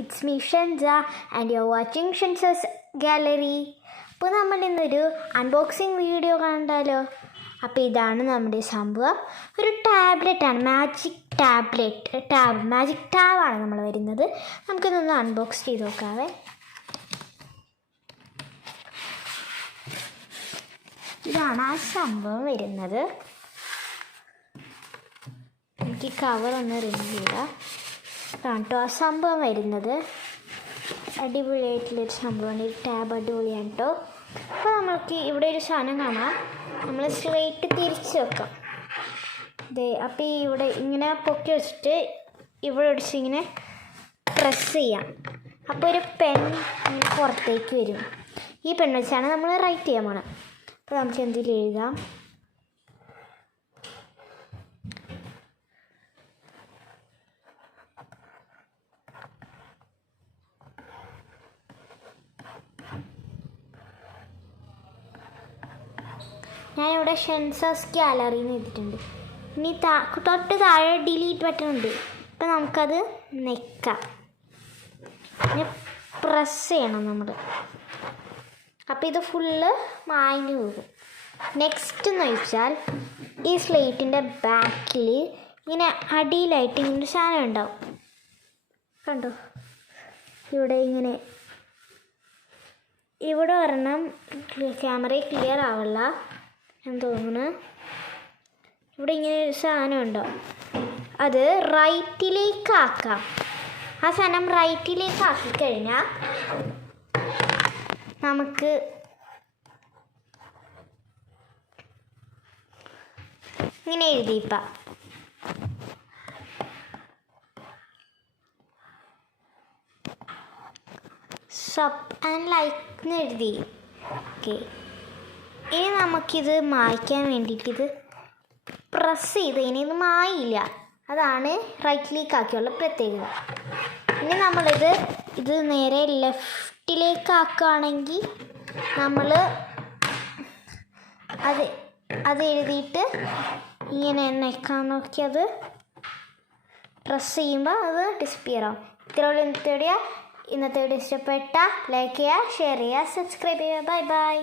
it's me Shenza and you're watching Shenza's Gallery. ഇപ്പോൾ നമ്മൾ ഇന്നൊരു അൺബോക്സിങ് വീഡിയോ കണ്ടാലോ? അപ്പോൾ ഇതാണ് നമ്മുടെ സംഭവം. ഒരു ടാബ്ലറ്റാണ്, മാജിക് ടാബാണ് നമ്മൾ വരുന്നത്. നമുക്കിതൊന്ന് അൺബോക്സ് ചെയ്ത് നോക്കാവേ. ഇതാണ് ആ സംഭവം വരുന്നത്. എനിക്ക് കവറൊന്ന് റിമൂവ് ചെയ്യാം. കേട്ടോ ആ സംഭവം വരുന്നത് അടിപൊളിയായിട്ടുള്ളൊരു സംഭവമാണ്. ഒരു ടാബ് അടിപൊളിയാണ് കേട്ടോ. അപ്പോൾ നമ്മൾക്ക് ഇവിടെ ഒരു സാധനം കാണാം. നമ്മൾ സ്ലേറ്റ് തിരിച്ച് വെക്കാം. അപ്പോൾ ഇവിടെ ഇങ്ങനെ പൊക്കി വെച്ചിട്ട് ഇവിടെ ഒടിച്ച് ഇങ്ങനെ പ്രസ് ചെയ്യാം. അപ്പോൾ ഒരു പെൻ പുറത്തേക്ക് വരും. ഈ പെൻ വെച്ചാണ് നമ്മൾ റൈറ്റ് ചെയ്യാൻ പോകണം. അപ്പോൾ നമുക്ക് എന്തെങ്കിലും എഴുതാം. ഞാനിവിടെ ഷെൻസാസ് ഗാലറി എന്ന് എഴുതിയിട്ടുണ്ട്. ഇനി തൊട്ട് താഴെ ഡിലീറ്റ് ബട്ടൺ ഉണ്ട്. അപ്പം നമുക്കത് നെക്കാം. പിന്നെ പ്രസ് ചെയ്യണം നമ്മൾ. അപ്പോൾ ഇത് ഫുള്ള് മായ്ഞ്ഞു പോകും. നെക്സ്റ്റ് എന്ന് വെച്ചാൽ ഈ സ്ലേറ്റിൻ്റെ ബാക്കിൽ ഇങ്ങനെ അടിയിലായിട്ട് ഇങ്ങനെ സാധനം ഉണ്ടാവും. കണ്ടോ? ഇവിടെ ഇങ്ങനെ ഇവിടെ ഒരെണ്ണം ക്യാമറയിൽ ക്ലിയർ ആവില്ല എന്ന് തോന്നുന്നു. ഇവിടെ ഇങ്ങനെ ഒരു സാധനം ഉണ്ടോ, അത് റൈറ്റിലേക്ക് ആക്കാം. ആ സാധനം റൈറ്റിലേക്ക് ആക്കിക്കഴിഞ്ഞാൽ നമുക്ക് ഇങ്ങനെ എഴുതിയിപ്പം സബ് ആൻഡ് ലൈക്ക് എന്ന് എഴുതി. ഓക്കെ, ഇനി നമുക്കിത് മായ്ക്കാൻ വേണ്ടിയിട്ട് ഇത് പ്രസ് ചെയ്ത് ഇനി ഇത് മായില്ല. അതാണ് റൈറ്റിലേക്ക് ആക്കിയുള്ള പ്രത്യേകത. ഇനി ഇത് നേരെ ലെഫ്റ്റിലേക്ക് ആക്കുകയാണെങ്കിൽ നമ്മൾ അത് എഴുതിയിട്ട് ഇങ്ങനെ നെക്കാൻ നോക്കി അത് പ്രസ് ചെയ്യുമ്പോൾ അത് ഡിസ്പിയർ ആവും. ഇത്രയുള്ള ഇന്നത്തെ വീഡിയോ ഇഷ്ടപ്പെട്ട ലൈക്ക് ചെയ്യുക, ഷെയർ ചെയ്യുക, സബ്സ്ക്രൈബ് ചെയ്യുക. Bye bye.